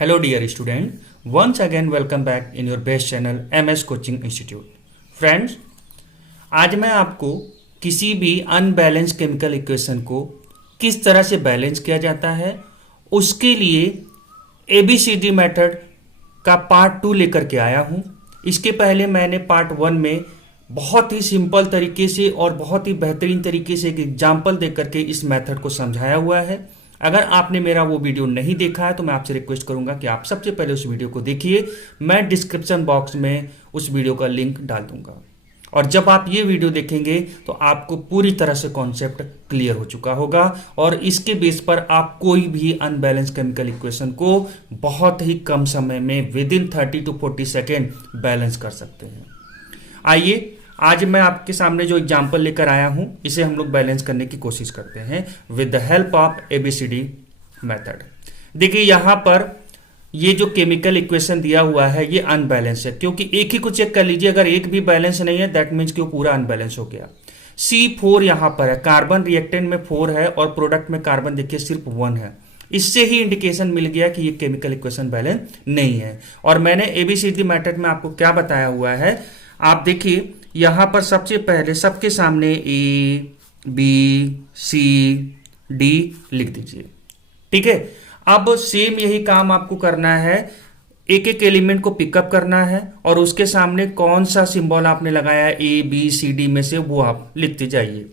Hello dear student, once again welcome back in your best channel MS Coaching Institute. Friends, आज मैं आपको किसी भी अनबैलेंस केमिकल इक्वेशन को किस तरह से बैलेंस किया जाता है उसके लिए ABCD मेथड का पार्ट 2 लेकर के आया हूँ। इसके पहले मैंने पार्ट 1 में बहुत ही सिंपल तरीके से और बहुत ही बेहतरीन तरीके से एक एग्जाम्पल दे करके इस मेथड को समझाया हुआ है। अगर आपने मेरा वो वीडियो नहीं देखा है तो मैं आपसे रिक्वेस्ट करूंगा कि आप सबसे पहले उस वीडियो को देखिए। मैं डिस्क्रिप्शन बॉक्स में उस वीडियो का लिंक डाल दूंगा और जब आप ये वीडियो देखेंगे तो आपको पूरी तरह से कॉन्सेप्ट क्लियर हो चुका होगा और इसके बेस पर आप कोई भी अनबैलेंस केमिकल इक्वेशन को बहुत ही कम समय में with in 30 to 40 second balance कर सकते हैं। आइए आज मैं आपके सामने जो एग्जाम्पल लेकर आया हूं इसे हम लोग बैलेंस करने की कोशिश करते हैं with the help of ABCD method. देखिए यहां पर ये जो केमिकल इक्वेशन दिया हुआ है ये अनबैलेंस है, क्योंकि एक ही को चेक कर लीजिए, अगर एक भी बैलेंस नहीं है दैट मीन्स कि वो पूरा अनबैलेंस हो गया। C4 यहां पर है, कार्बन रिएक्टेंट में 4 है और प्रोडक्ट में कार्बन देखिए सिर्फ 1 है। इससे ही इंडिकेशन मिल गया कि ये केमिकल इक्वेशन बैलेंस नहीं है। और मैंने ABCD मेथड में आपको क्या बताया हुआ है, आप देखिए यहां पर सबसे पहले सबके सामने A B C D लिख दीजिए। ठीक है, अब सेम यही काम आपको करना है, एक एक एलिमेंट को पिकअप करना है और उसके सामने कौन सा सिंबल आपने लगाया है A B C D में से वो आप लिखते जाइए।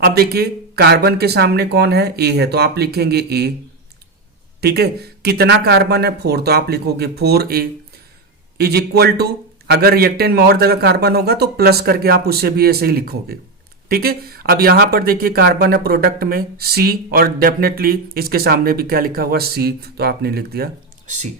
अब देखिए कार्बन के सामने कौन है, A है तो आप लिखेंगे A। ठीक है, कितना कार्बन है 4 तो आप लिखोगे 4A इज इक्वल टू, अगर रिएक्टेंट में और जगह कार्बन होगा तो प्लस करके आप उससे भी ऐसे ही लिखोगे। ठीक है, अब यहां पर देखिए कार्बन है प्रोडक्ट में C और डेफिनेटली इसके सामने भी क्या लिखा हुआ C, तो आपने लिख दिया C।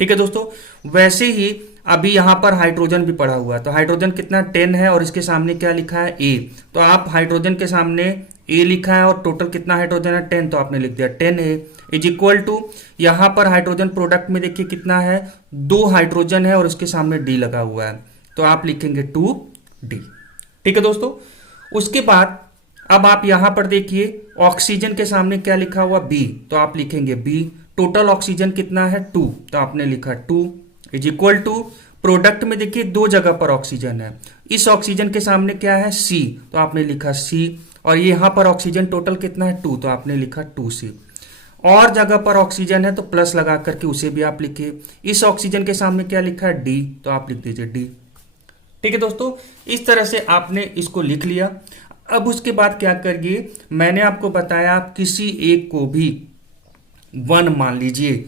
ठीक है दोस्तों, वैसे ही अभी यहां पर हाइड्रोजन भी पड़ा हुआ है तो हाइड्रोजन कितना 10 है और इसके सामने क्या लिखा है A, तो आप हाइड्रोजन के सामने A लिखा है और टोटल कितना हाइड्रोजन है 10, तो आपने लिख दिया 10A इज इक्वल टू, यहां पर हाइड्रोजन प्रोडक्ट में देखिए कितना है 2 हाइड्रोजन है और उसके सामने D लगा हुआ है तो आप लिखेंगे 2D। ठीक है दोस्तों, उसके बाद अब आप यहां पर देखिए ऑक्सीजन के सामने क्या लिखा हुआ B, तो आप लिखेंगे B। टोटल ऑक्सीजन कितना है 2, तो आपने लिखा 2 इज इक्वल टू, प्रोडक्ट में देखिए 2 जगह पर ऑक्सीजन है, इस ऑक्सीजन के सामने क्या है C, तो आपने लिखा C और यहां पर ऑक्सीजन टोटल कितना है 2, तो आपने लिखा 2C। और जगह पर ऑक्सीजन है तो प्लस लगा करके उसे भी आप लिखिए। इस ऑक्सीजन के सामने क्या लिखा है D, तो आप लिख दीजिए D। ठीक है दोस्तों, इस तरह से आपने इसको लिख लिया। अब उसके बाद क्या करिए, मैंने आपको बताया आप किसी एक को भी 1 मान लीजिए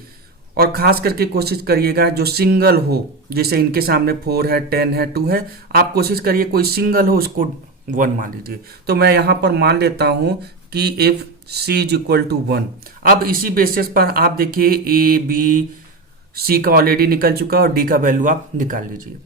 और खास करके कोशिश करिएगा जो सिंगल हो, जैसे इनके सामने 4 है 10 है 2 है, आप कोशिश करिए कोई सिंगल हो उसको 1 मान लीजिए। तो मैं यहां पर मान लेता हूं कि if C is equal to 1। अब इसी बेसिस पर आप देखिए A B C का ऑलरेडी निकल चुका और D का वैल्यू आप निकाल लीजिए।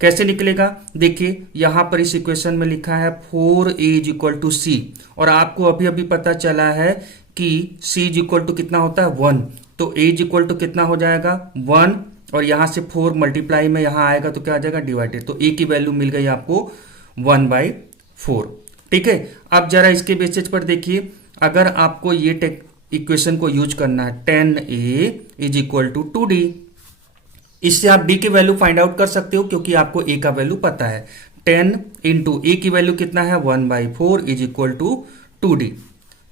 कैसे निकलेगा, देखिए यहां पर इस इक्वेशन में लिखा है 4A is equal to C और आपको अभी अभी पता चला है कि C इज इक्वल टू कितना होता है 1, तो A इज इक्वल टू कितना हो जाएगा 1 और यहां से 4 मल्टीप्लाई में यहां आएगा तो क्या आ जाएगा डिवाइडेड, तो A की वैल्यू मिल गई आपको 1/4। ठीक है, अब जरा इसके बेसिस पर देखिए, अगर आपको ये इक्वेशन को यूज करना है 10A is equal to 2D, इससे आप D की वैल्यू फाइंड आउट कर सकते हो क्योंकि आपको A का वैल्यू पता है। 10 इंटू A की वैल्यू कितना है 1/4 इज इक्वल टू 2D।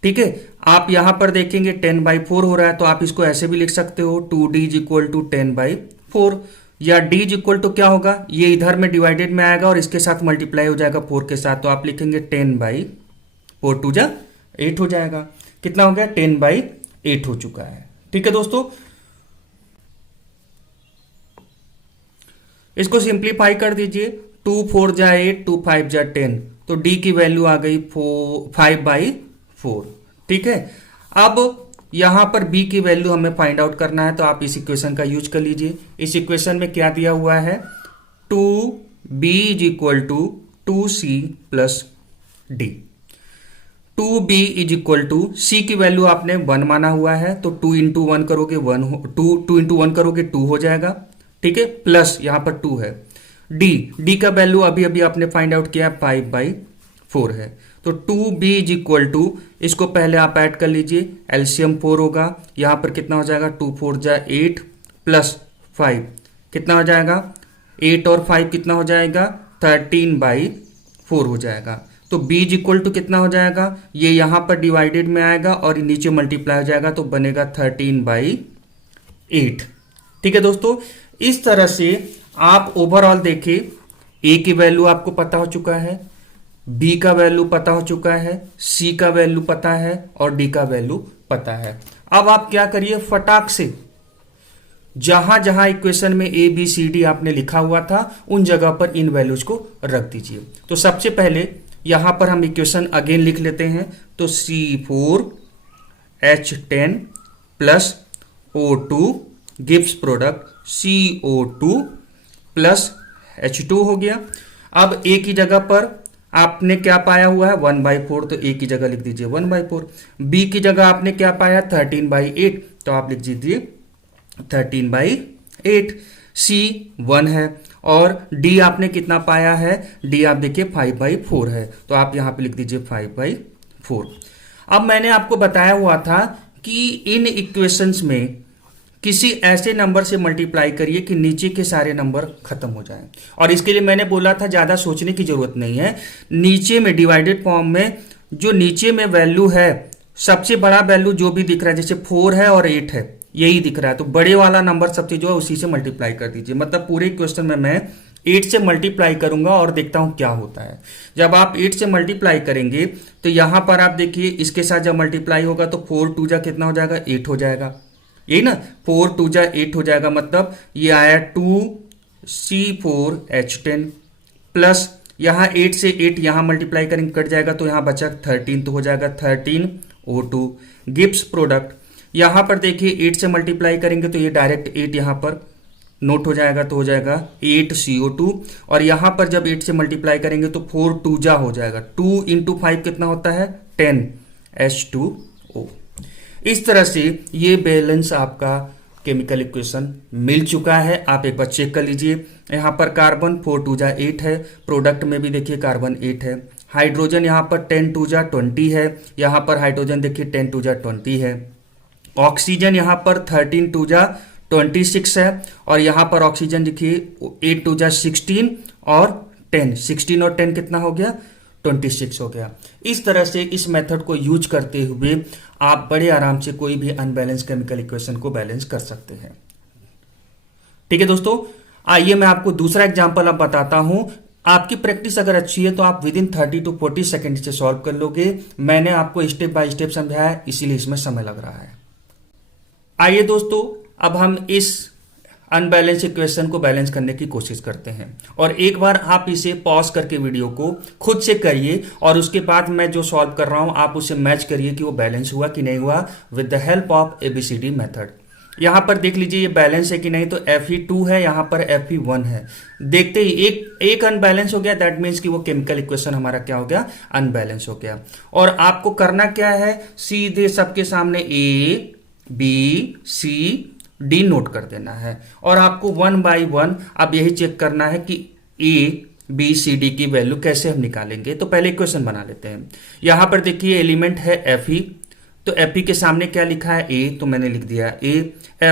ठीक है, आप यहां पर देखेंगे 10/4 हो रहा है तो आप इसको ऐसे भी लिख सकते हो 2D इज इक्वल टू 10/4, या D इज इक्वल टू क्या होगा, ये इधर में डिवाइडेड में आएगा और इसके साथ मल्टीप्लाई हो जाएगा 4 के साथ, तो आप लिखेंगे 10/4 2 जा 8 हो जाएगा। कितना हो गया 10/8 हो चुका है। ठीक है दोस्तों, इसको सिंप्लीफाई कर दीजिए, 2 4 जा 8 2 5 जा 10, तो D की वैल्यू आ गई 5/4। ठीक है, अब यहां पर B की वैल्यू हमें फाइंड आउट करना है तो आप इस इक्वेशन का यूज कर लीजिए। इस इक्वेशन में क्या दिया हुआ है 2B is equal to 2C plus D। 2B is equal to C की वैल्यू आपने 1 माना हुआ है तो 2 इंटू 1 करोगे 2 इंटू 1 करोगे 2 हो जाएगा। ठीक है, प्लस यहां पर 2 है। D का वैल्यू अभी अभी आपने फाइंड आउट किया 5/4 है तो 2b इज इक्वल टू, इसको पहले आप ऐड कर लीजिए, एलसीएम 4 होगा, यहां पर कितना हो जाएगा 2 4 जा 8 प्लस 5 कितना हो जाएगा 8 और 5 कितना हो जाएगा 13/4 हो जाएगा। तो b इज इक्वल टू कितना हो जाएगा, ये यहां पर डिवाइडेड में आएगा और नीचे मल्टीप्लाई हो जाएगा तो बनेगा 13/8। ठीक है दोस्तों, इस तरह से आप ओवरऑल देखिए, a की वैल्यू आपको पता हो चुका है, b का वैल्यू पता हो चुका है, c का वैल्यू पता है और d का वैल्यू पता है। अब आप क्या करिए, फटाक से जहां जहां इक्वेशन में a b c d आपने लिखा हुआ था उन जगह पर इन वैल्यूज को रख दीजिए। तो सबसे पहले यहां पर हम इक्वेशन अगेन लिख लेते हैं, तो C4H10 plus O2 gives product CO2 plus H2 हो गया। अब a की जगह पर आपने क्या पाया हुआ है 1/4, तो a की जगह लिख दीजिए 1/4। b की जगह आपने क्या पाया 13/8, तो आप लिख दीजिए 13/8। c 1 है और d आपने कितना पाया है, d आप देखिए 5/4 है, तो आप यहां पे लिख दीजिए 5/4। अब मैंने आपको बताया हुआ था कि इन इक्वेशंस में किसी ऐसे नंबर से मल्टीप्लाई करिए कि नीचे के सारे नंबर खत्म हो जाएं। और इसके लिए मैंने बोला था ज्यादा सोचने की जरूरत नहीं है, नीचे में डिवाइडेड फॉर्म में जो नीचे में वैल्यू है, सबसे बड़ा वैल्यू जो भी दिख रहा है, जैसे 4 है और 8 है, यही दिख रहा है, तो बड़े वाला नंबर सबसे जो है उसी से मल्टीप्लाई कर दीजिए। मतलब पूरे क्वेश्चन में मैं 8 से मल्टीप्लाई करूंगा और देखता हूं क्या होता है। जब आप 8 से मल्टीप्लाई करेंगे तो यहां पर आप देखिए इसके साथ जब मल्टीप्लाई होगा तो 4 2 जा कितना हो जाएगा 8 हो जाएगा, यही ना, 4 2 जा 8 हो जाएगा। मतलब ये आया 2C4H10 प्लस यहां 8 से 8 यहां मल्टीप्लाई करेंगे कट जाएगा तो यहां बचा 13, तो हो जाएगा 13O2 गिव्स प्रोडक्ट। यहां पर देखिए 8 से मल्टीप्लाई करेंगे तो ये डायरेक्ट 8 यहां पर नोट हो जाएगा, तो हो जाएगा 8CO2। और यहां पर जब 8 से मल्टीप्लाई करेंगे तो 4 2 जा हो जाएगा, 2 × 5 कितना होता है 10H2O। इस तरह से ये बैलेंस आपका केमिकल इक्वेशन मिल चुका है। आप एक बार चेक कर लीजिए, यहाँ पर कार्बन 4 2 जा 8 है, प्रोडक्ट में भी देखिए कार्बन 8 है, हाइड्रोजन यहाँ पर 10 2 जा 20 है, यहाँ पर हाइड्रोजन देखिए 10 2 जा 20 है, ऑक्सीजन यहाँ पर 13 2 जा 26 है और यहाँ पर ऑक्सीजन देखिए 8 2 जा 16 और 10, 16 और 10 कितना हो गया 26 हो गया। इस तरह से इस मेथड को यूज करते हुए आप बड़े आराम से कोई भी अनबैलेंस केमिकल इक्वेशन को बैलेंस कर सकते हैं। ठीक है दोस्तों, आइए मैं आपको दूसरा एग्जांपल अब बताता हूं। आपकी प्रैक्टिस अगर अच्छी है तो आप विद इन 30 to 40 सेकेंड से सॉल्व कर लोगे। मैंने आपको स्टेप बाय स्टेप समझाया है, इसीलिए इसमें समय लग रहा है। आइए दोस्तों, अब हम इस अनबैलेंस इक्वेशन को बैलेंस करने की कोशिश करते हैं और एक बार आप इसे पॉज करके वीडियो को खुद से करिए और उसके बाद मैं जो सॉल्व कर रहा हूं आप उसे मैच करिए कि वो बैलेंस हुआ कि नहीं हुआ with the help of ABCD method. यहां पर देख लीजिए ये बैलेंस है कि नहीं, तो Fe2 है, यहां पर Fe1 है। देखते ही एक अनबैलेंस हो गया, दैट मीन्स कि वो केमिकल इक्वेशन हमारा क्या हो गया अनबैलेंस हो गया। और आपको करना क्या है, सीधे सबके सामने ABCD नोट कर देना है और आपको 1 by 1 अब यही चेक करना है कि ABCD की वैल्यू कैसे हम निकालेंगे। तो पहले इक्वेशन बना लेते हैं। यहां पर देखिए एलिमेंट है Fe, तो Fe के सामने क्या लिखा है A, तो मैंने लिख दिया A।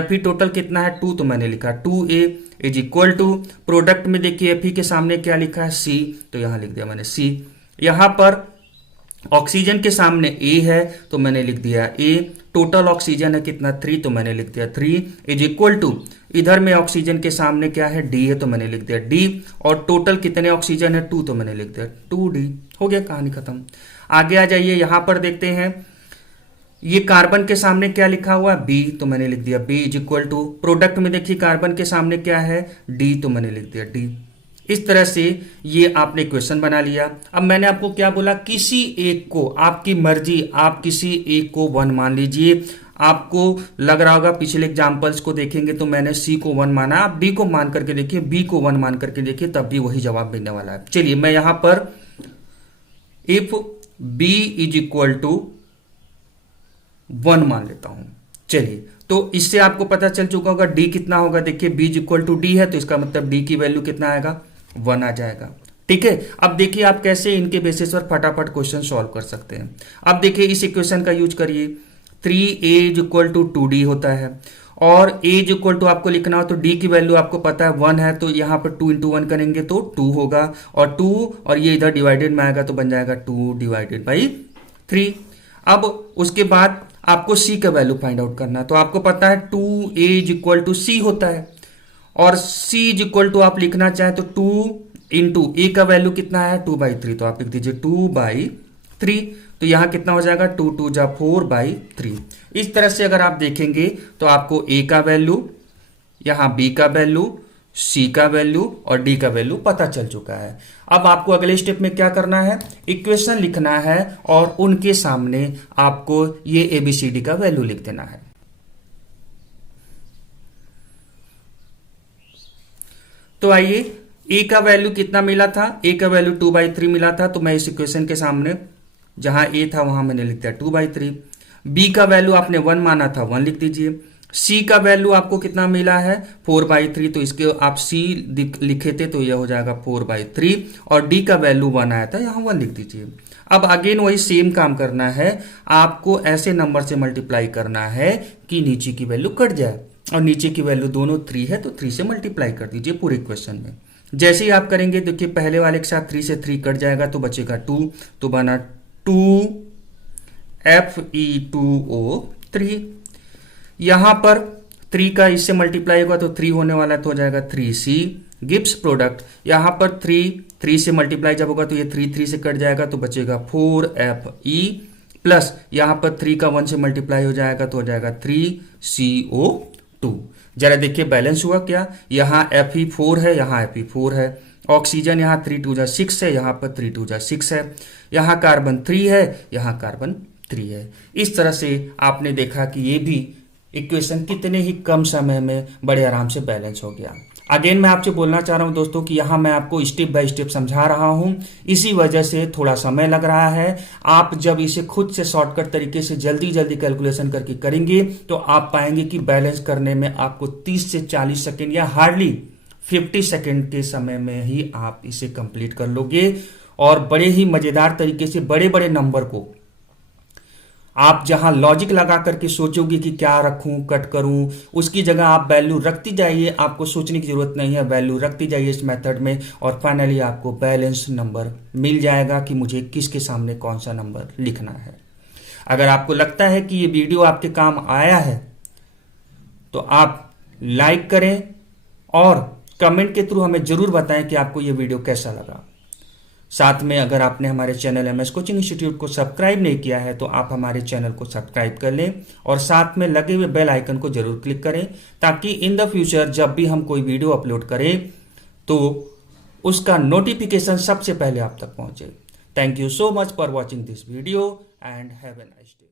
Fe टोटल कितना है 2, तो मैंने लिखा 2A is equal to, product में देखिए Fe के सामने क्या लिखा है C, तो यहां लिख दिया मैंने C। यहां पर ऑक्सीजन के सामने A है तो मैंने लिख दिया A, टोटल ऑक्सीजन है कितना 3, तो मैंने लिख दिया 3 इज इक्वल टू, इधर में ऑक्सीजन के सामने क्या है D है तो मैंने लिख दिया D, और टोटल कितने ऑक्सीजन है 2, तो मैंने लिख दिया 2D। हो गया, कहानी खत्म। आगे आ जाइए, यहां पर देखते हैं ये कार्बन के सामने क्या लिखा हुआ है B, तो मैंने लिख दिया B is equal to, product में देखिए कार्बन के सामने क्या है D, तो मैंने लिख दिया D। इस तरह से ये आपने इक्वेशन बना लिया। अब मैंने आपको क्या बोला, किसी एक को, आपकी मर्जी, आप किसी एक को 1 मान लीजिए। आपको लग रहा होगा पिछले एग्जांपल्स को देखेंगे तो मैंने C को 1 माना, आप D को मान करके देखिए, B को 1 मान करके देखिए, तब भी वही जवाब मिलने वाला है। चलिए मैं यहां पर if B is equal to 1 मान लेता हूं। चलिए, तो इससे आपको पता चल चुका होगा D कितना होगा। देखिए B is equal to D है तो इसका मतलब D की वैल्यू कितना आएगा 1 आ जाएगा। ठीक है। अब देखिए आप कैसे इनके बेसिस पर फटाफट क्वेश्चन सॉल्व कर सकते हैं। अब देखिए इस इक्वेशन का यूज करिए, 3a is equal to 2d होता है, और a इज इक्वल टू आपको लिखना हो तो d की वैल्यू आपको पता है 1 है, तो यहाँ पर 2 इंटू 1 करेंगे तो 2 होगा, और 2 और ये इधर डिवाइडेड में आएगा तो बन जाएगा 2 डिवाइडेड बाई 3। अब उसके बाद आपको c का वैल्यू फाइंड आउट करना है, तो आपको पता है 2a is equal to c होता है, और c इज इक्वल टू आप लिखना चाहें तो 2 इंटू ए का वैल्यू कितना है 2/3, तो आप लिख दीजिए 2/3, तो यहां कितना हो जाएगा 2 2 जा 4/3। इस तरह से अगर आप देखेंगे तो आपको ए का वैल्यू, यहां बी का वैल्यू, सी का वैल्यू और डी का वैल्यू पता चल चुका है। अब आपको अगले स्टेप में क्या करना है, इक्वेशन लिखना है और उनके सामने आपको ये एबीसीडी का वैल्यू लिख देना है। तो आइए, ए का वैल्यू कितना मिला था, ए का वैल्यू 2/3 मिला था, तो मैं इस इक्वेशन के सामने जहां ए था वहां मैंने लिख दिया 2/3। बी का वैल्यू आपने 1 माना था, 1 लिख दीजिए। सी का वैल्यू आपको कितना मिला है 4/3, तो इसके आप सी लिखे थे तो यह हो जाएगा 4/3, और डी का वैल्यू 1 आया था, यहां 1 लिख दीजिए। अब अगेन वही सेम काम करना है, आपको ऐसे नंबर से मल्टीप्लाई करना है कि नीचे की वैल्यू कट जाए, और नीचे की वैल्यू दोनों 3 है तो 3 से मल्टीप्लाई कर दीजिए पूरे इक्वेशन में। जैसे ही आप करेंगे देखिए पहले वाले के साथ 3 से 3 कट जाएगा तो बचेगा 2, तो बना 2Fe2O3। यहां पर 3 का इससे मल्टीप्लाई होगा तो 3 होने वाला है तो हो जाएगा 3C। गिब्स प्रोडक्ट, यहां पर 3 से मल्टीप्लाई जब होगा तो ये 3 से कट जाएगा तो बचेगा 4Fe, प्लस यहां पर 3 का 1 से मल्टीप्लाई हो जाएगा तो हो जाएगा 3CO2। जरा देखिए बैलेंस हुआ क्या, यहाँ Fe4 है, यहाँ Fe4 है, ऑक्सीजन यहाँ 3 2 जा 6 है, यहाँ पर 3 2 जा 6 है, यहाँ कार्बन 3 है, यहाँ कार्बन 3 है। इस तरह से आपने देखा कि ये भी इक्वेशन कितने ही कम समय में बड़े आराम से बैलेंस हो गया। अगेन मैं आपसे बोलना चाह रहा हूं दोस्तों कि यहां मैं आपको स्टेप बाय स्टेप समझा रहा हूं, इसी वजह से थोड़ा समय लग रहा है। आप जब इसे खुद से शॉर्टकट तरीके से जल्दी जल्दी कैलकुलेशन करके करेंगे तो आप पाएंगे कि बैलेंस करने में आपको 30 से 40 सेकेंड या हार्डली 50 सेकेंड के समय में ही आप इसे कंप्लीट कर लोगे, और बड़े ही मजेदार तरीके से बड़े बड़े नंबर को आप जहां लॉजिक लगा करके सोचोगे कि क्या रखूं कट करूं, उसकी जगह आप वैल्यू रखती जाइए, आपको सोचने की जरूरत नहीं है, वैल्यू रखती जाइए इस मेथड में, और फाइनली आपको बैलेंस नंबर मिल जाएगा कि मुझे किसके सामने कौन सा नंबर लिखना है। अगर आपको लगता है कि ये वीडियो आपके काम आया है तो आप लाइक करें और कमेंट के थ्रू हमें जरूर बताएं कि आपको ये वीडियो कैसा लगा। साथ में अगर आपने हमारे चैनल MS कोचिंग इंस्टीट्यूट को सब्सक्राइब नहीं किया है तो आप हमारे चैनल को सब्सक्राइब कर लें, और साथ में लगे हुए बेल आइकन को जरूर क्लिक करें, ताकि इन द फ्यूचर जब भी हम कोई वीडियो अपलोड करें तो उसका नोटिफिकेशन सबसे पहले आप तक पहुंचे। Thank you so much for watching this video and have a nice day.